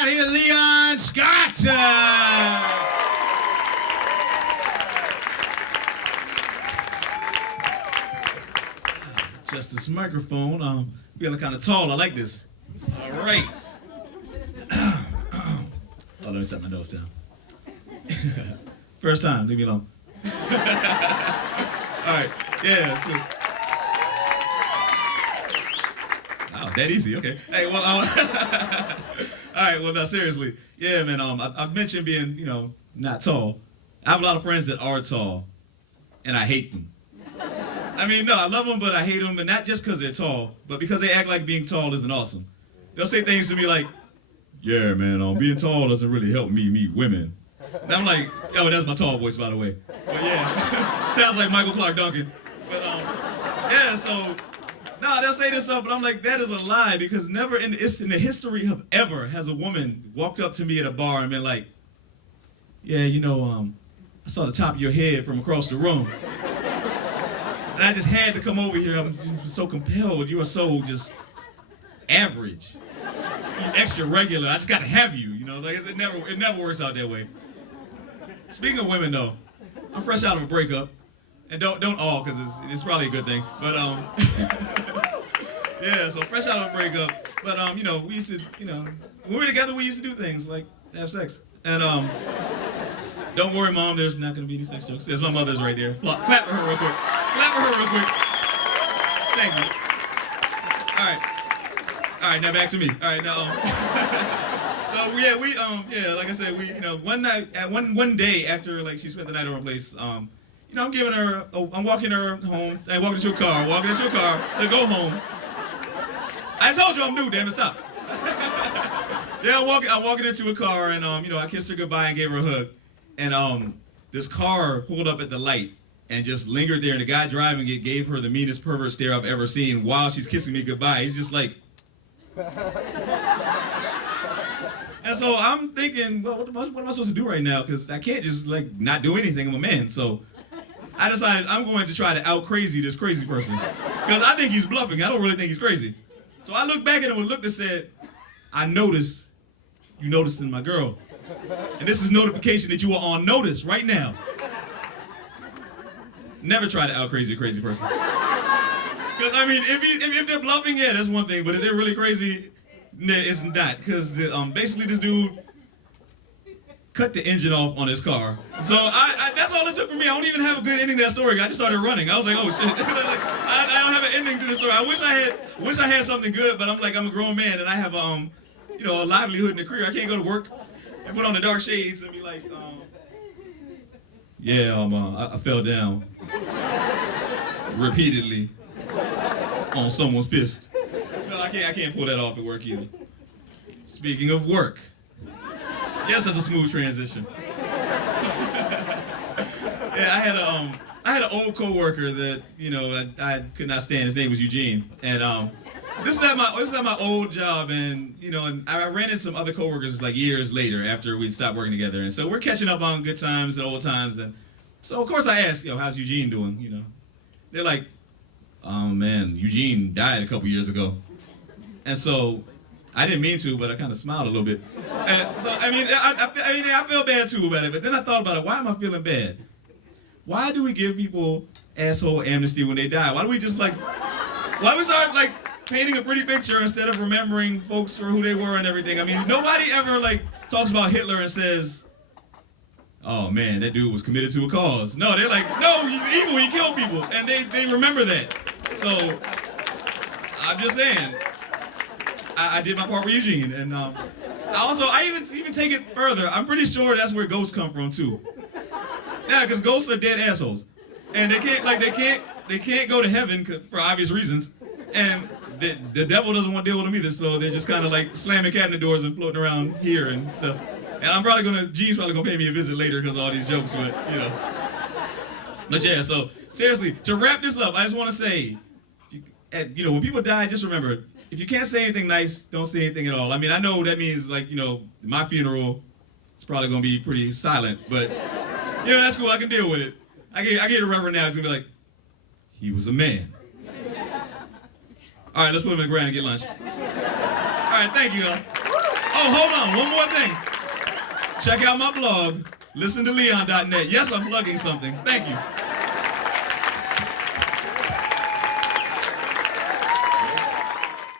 out here, Leon Scott. Just this microphone. Feeling kind of tall. I like this. All right. Oh, let me set my nose down. First time. Leave me alone. All right. Yeah. So. Oh, that easy. Okay. Hey. Well. All right. Well, now seriously. Yeah, man. I've mentioned being, not tall. I have a lot of friends that are tall, and I hate them. I mean, no, I love them, but I hate them, and not just because they're tall, but because they act like being tall isn't awesome. They'll say things to me like, yeah, man, being tall doesn't really help me meet women. And I'm like, oh, that's my tall voice, by the way. But yeah, sounds like Michael Clark Duncan. But yeah, so, no, they'll say this stuff, but I'm like, that is a lie, because never in the history of ever has a woman walked up to me at a bar and been like, yeah, I saw the top of your head from across the room. And I just had to come over here. I was so compelled. You are so just average. You're extra regular. I just got to have you. Like it never works out that way. Speaking of women, though, I'm fresh out of a breakup, and don't all, because it's probably a good thing. But yeah, so fresh out of a breakup. But we used to, when we were together, we used to do things like have sex. And don't worry, Mom, there's not going to be any sex jokes. There's my mother's right there. Clap for her real quick. Clap for her real quick. Thank you. All right, now back to me. All right, now, so yeah, like I said, one night, one day after, like, she spent the night at our place, I'm walking her home, walking into a car to go home. I told you I'm new, damn it, stop. Yeah, I'm walking into a car, and, I kissed her goodbye and gave her a hug. And this car pulled up at the light and just lingered there, and the guy driving it gave her the meanest pervert stare I've ever seen while she's kissing me goodbye. He's just like... And so I'm thinking, well, what am I supposed to do right now? Because I can't just, not do anything. I'm a man. So I decided I'm going to try to out-crazy this crazy person. Because I think he's bluffing. I don't really think he's crazy. So I looked back at him and looked and said, I noticed you noticing my girl. And this is notification that you are on notice right now. Never try to out-crazy a crazy person. Because, I mean, if they're bluffing, yeah, that's one thing. But if they're really crazy, nah, it's not. Because basically this dude cut the engine off on his car. So that's all it took for me. I don't even have a good ending to that story. I just started running. I was like, oh, shit. I don't have an ending to the story. I wish I had something good, but I'm a grown man, and I have a livelihood and a career. I can't go to work and put on the dark shades and be like, I fell down repeatedly on someone's fist. I can't pull that off at work either. Speaking of work, yes, that's a smooth transition. Yeah, I had an old coworker that I could not stand. His name was Eugene, and this is at my old job, and and I ran into some other coworkers like years later after we stopped working together, and so we're catching up on good times and old times, and so of course I asked, how's Eugene doing? They're like, oh man, Eugene died a couple years ago, and so I didn't mean to, but I kind of smiled a little bit, and so I feel bad too about it, but then I thought about it. Why am I feeling bad? Why do we give people asshole amnesty when they die? Why do we just why do we start painting a pretty picture instead of remembering folks for who they were and everything? I mean, nobody ever talks about Hitler and says, oh man, that dude was committed to a cause. No, they're like, no, he's evil, he killed people, and they remember that. So I'm just saying, I did my part with Eugene, and I even take it further. I'm pretty sure that's where ghosts come from too. Yeah, because ghosts are dead assholes, and they can't go to heaven for obvious reasons, and the devil doesn't want to deal with them either. So they're just kind of slamming cabinet doors and floating around here and stuff. And Gene's probably gonna pay me a visit later because of all these jokes, but But yeah, so seriously, to wrap this up, I just want to say, when people die, just remember, if you can't say anything nice, don't say anything at all. I mean, I know that means my funeral, it's probably gonna be pretty silent, but. That's cool. I can deal with it. I get a reverend now. It's gonna be like, he was a man. All right, let's put him in the ground and get lunch. All right, thank you, y'all. Oh, hold on, one more thing. Check out my blog, ListenToLeon.net. Yes, I'm plugging something. Thank you.